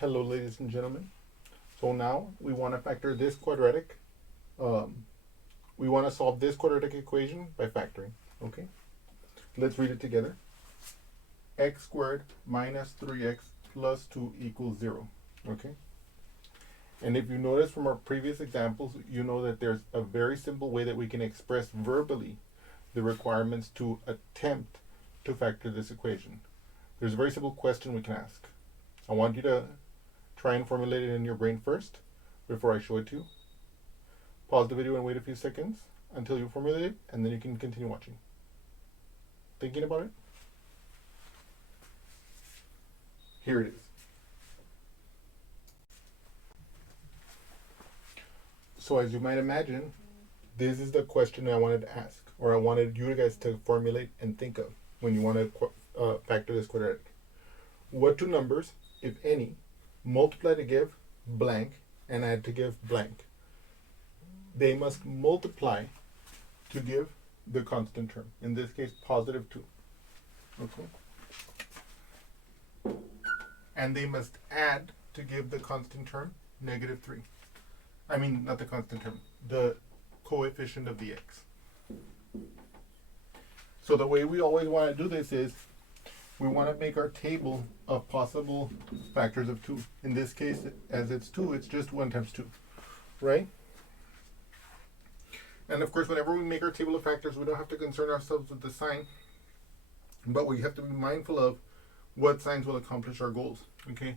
Hello, ladies and gentlemen. So now we want to factor this quadratic. We want to solve this quadratic equation by factoring. Okay, let's read it together. X squared minus 3x plus 2 equals 0. Okay, and if you notice from our previous examples, you know that there's a very simple way that we can express verbally the requirements to attempt to factor this equation. There's a very simple question we can ask. I want you to try and formulate it in your brain first before I show it to you. Pause the video and wait a few seconds until you formulate it, and then you can continue watching. Thinking about it? Here it is. So as you might imagine, this is the question I wanted to ask, or I wanted you guys to formulate and think of when you want to factor this quadratic. What two numbers, if any, multiply to give blank and add to give blank? They must multiply to give the constant term. In this case, positive 2. Okay. And they must add to give the constant term, negative 3. I mean, not the constant term, the coefficient of the x. So the way we always want to do this is we want to make our table of possible factors of 2. In this case, as it's 2, it's just 1 times 2, right? And of course, whenever we make our table of factors, we don't have to concern ourselves with the sign, but we have to be mindful of what signs will accomplish our goals, okay?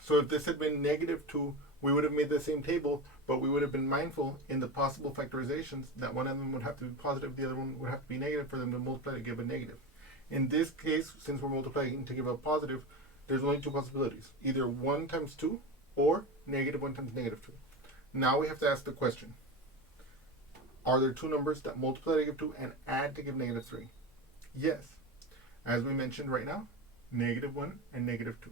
So if this had been negative 2, we would have made the same table, but we would have been mindful in the possible factorizations that one of them would have to be positive, the other one would have to be negative for them to multiply to give a negative. In this case, since we're multiplying to give a positive, there's only two possibilities. Either 1 times 2 or negative 1 times negative 2. Now we have to ask the question. Are there two numbers that multiply to give 2 and add to give negative 3? Yes. As we mentioned right now, negative 1 and negative 2.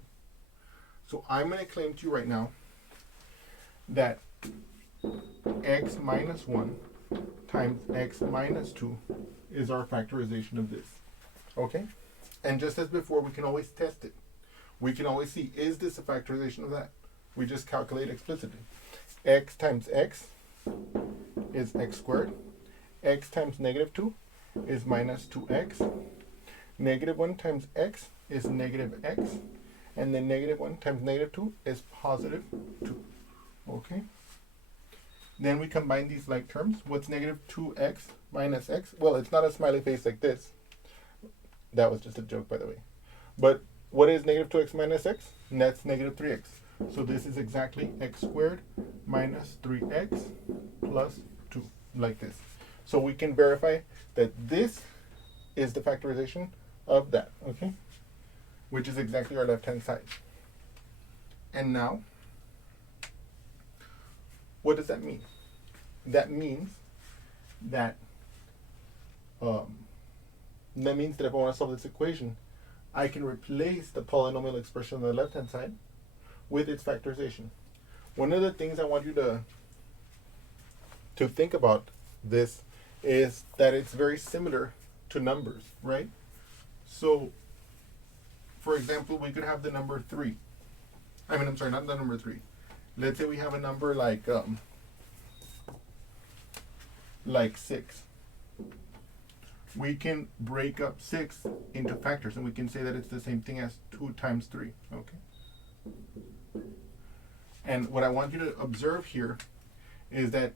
So I'm going to claim to you right now that x minus 1 times x minus 2 is our factorization of this. Okay? And just as before, we can always test it. We can always see, is this a factorization of that? We just calculate explicitly. X times x is x squared. X times negative 2 is minus 2x. Negative 1 times x is negative x. And then negative 1 times negative 2 is positive 2. Okay? Then we combine these like terms. What's negative 2x minus x? Well, it's not a smiley face like this. That was just a joke, by the way. But what is negative 2x minus x? And that's negative 3x. So this is exactly x squared minus 3x plus 2, like this. So we can verify that this is the factorization of that, okay? Which is exactly our left-hand side. And now, what does that mean? That means that if I want to solve this equation, I can replace the polynomial expression on the left-hand side with its factorization. One of the things I want you to think about this is that it's very similar to numbers, right? So, for example, we could have the number 3. I'm sorry, not the number 3. Let's say we have a number like 6. We can break up 6 into factors, and we can say that it's the same thing as 2 times 3, okay? And what I want you to observe here is that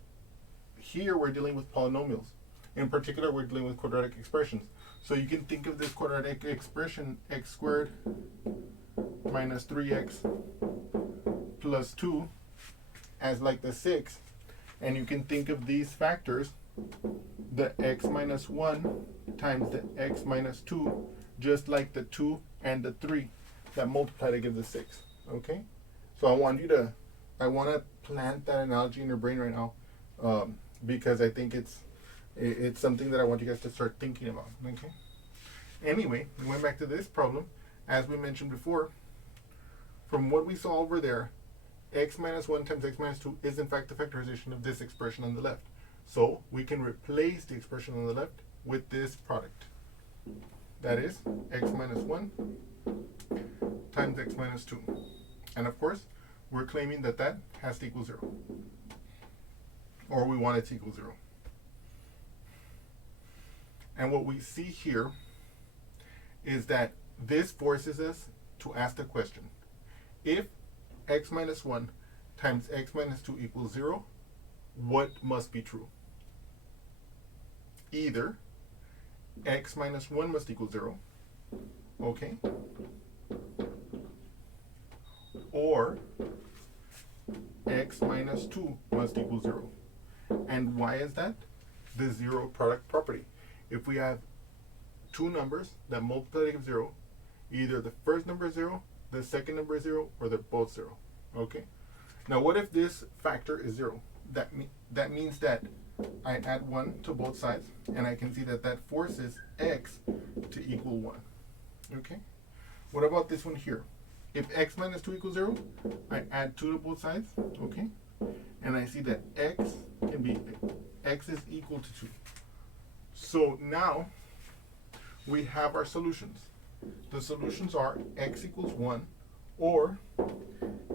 here we're dealing with polynomials. In particular, we're dealing with quadratic expressions. So you can think of this quadratic expression, x squared minus 3x plus 2, as like the 6. And you can think of these factors, the x minus 1 times the x minus 2, just like the 2 and the 3 that multiply to give the 6. Okay? So I want to plant that analogy in your brain right now, because I think it's something that I want you guys to start thinking about. Okay? Anyway, going back to this problem, as we mentioned before, from what we saw over there, x minus 1 times x minus 2 is in fact the factorization of this expression on the left. So we can replace the expression on the left with this product. That is x minus 1 times x minus 2. And of course, we're claiming that that has to equal 0. Or we want it to equal 0. And what we see here is that this forces us to ask the question, if x minus 1 times x minus 2 equals 0, what must be true? Either x minus 1 must equal 0, okay? Or x minus 2 must equal 0. And why is that? The zero product property. If we have two numbers that multiply to give 0, either the first number is 0, the second number is 0, or they're both 0. Okay? Now what if this factor is 0? That means that I add 1 to both sides, and I can see that that forces x to equal 1. Okay? What about this one here? If x minus 2 equals 0, I add 2 to both sides, okay? And I see that x is equal to 2. So now we have our solutions. The solutions are x equals 1 or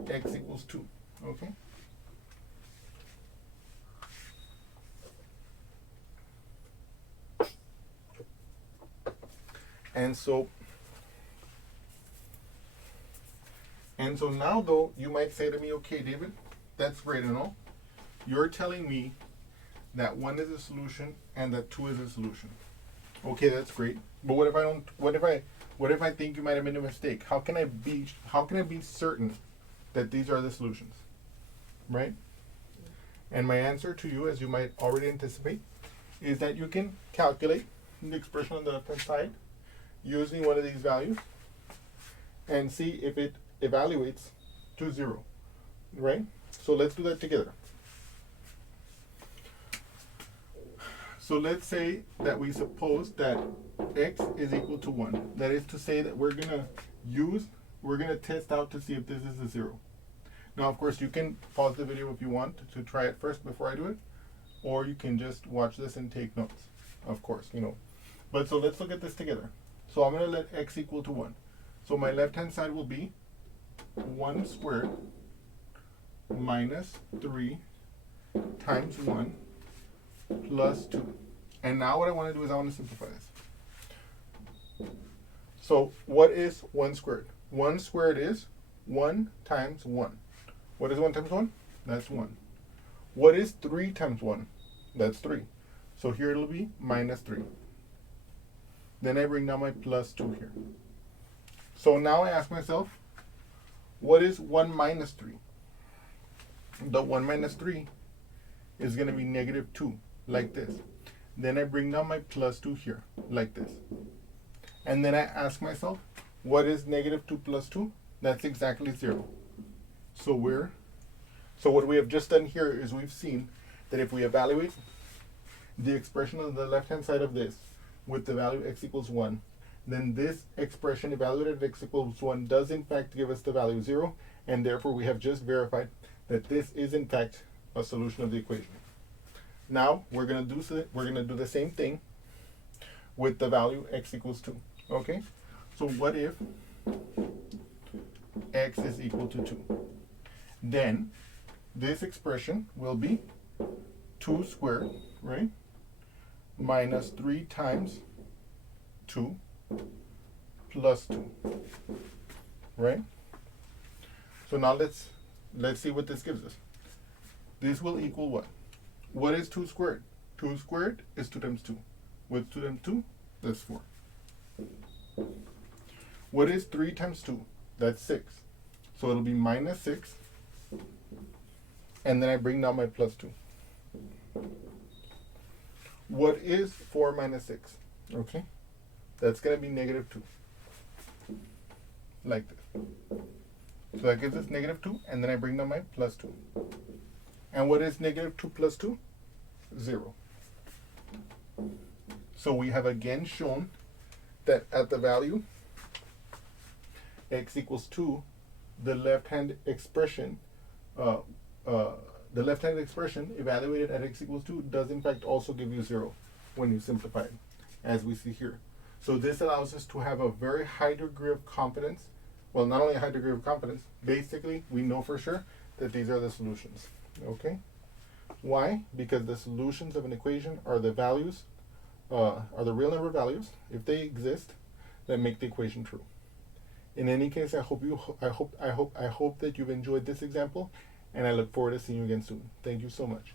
x equals 2, okay? And so now, though, you might say to me, okay, David, that's great and all. You're telling me that 1 is a solution and that 2 is a solution. Okay, that's great. But what if I think you might have made a mistake? How can I be certain that these are the solutions? Right? And my answer to you, as you might already anticipate, is that you can calculate the expression on the left-hand side using one of these values and see if it evaluates to 0, right? So let's do that together. So let's say that we suppose that x is equal to 1. That is to say that we're gonna test out to see if this is a 0. Now, of course, you can pause the video if you want to try it first before I do it, or you can just watch this and take notes, of course, you know. But so let's look at this together. So I'm gonna let x equal to 1. So my left-hand side will be 1 squared minus 3 times 1 plus 2. And now what I want to do is I want to simplify this. So what is 1 squared? 1 squared is 1 times 1. What is 1 times 1? That's 1. What is 3 times 1? That's 3. So here it'll be minus 3. Then I bring down my plus 2 here. So now I ask myself, what is 1 minus 3? The 1 minus 3 is going to be negative 2, like this. Then I bring down my plus 2 here, like this. And then I ask myself, what is negative 2 plus 2? That's exactly 0. So what we have just done here is we've seen that if we evaluate the expression on the left-hand side of this with the value x equals 1, then this expression evaluated at x equals 1 does in fact give us the value 0, and therefore we have just verified that this is in fact a solution of the equation. Now we're going to do the same thing with the value x equals 2. Okay? So what if x is equal to 2? Then this expression will be 2 squared, right? Minus 3 times 2 plus 2, right? So now let's see what this gives us. This will equal what? What is 2 squared? 2 squared is 2 times 2. What's 2 times 2? That's 4. What is 3 times 2? That's 6. So it'll be minus 6. And then I bring down my plus 2. What is 4 minus 6? Okay. That's going to be negative 2. Like this. So that gives us negative 2, and then I bring down my plus 2. And what is negative 2 plus 2? 0. So we have again shown that at the value x equals 2, the left-hand expression evaluated at x equals 2 does in fact also give you 0 when you simplify it, as we see here. So this allows us to have a very high degree of confidence well, not only a high degree of confidence, basically we know for sure that these are the solutions. Okay? Why? Because the solutions of an equation are the values, are the real number values, if they exist, that make the equation true. In any case, I hope that you've enjoyed this example, and I look forward to seeing you again soon. Thank you so much.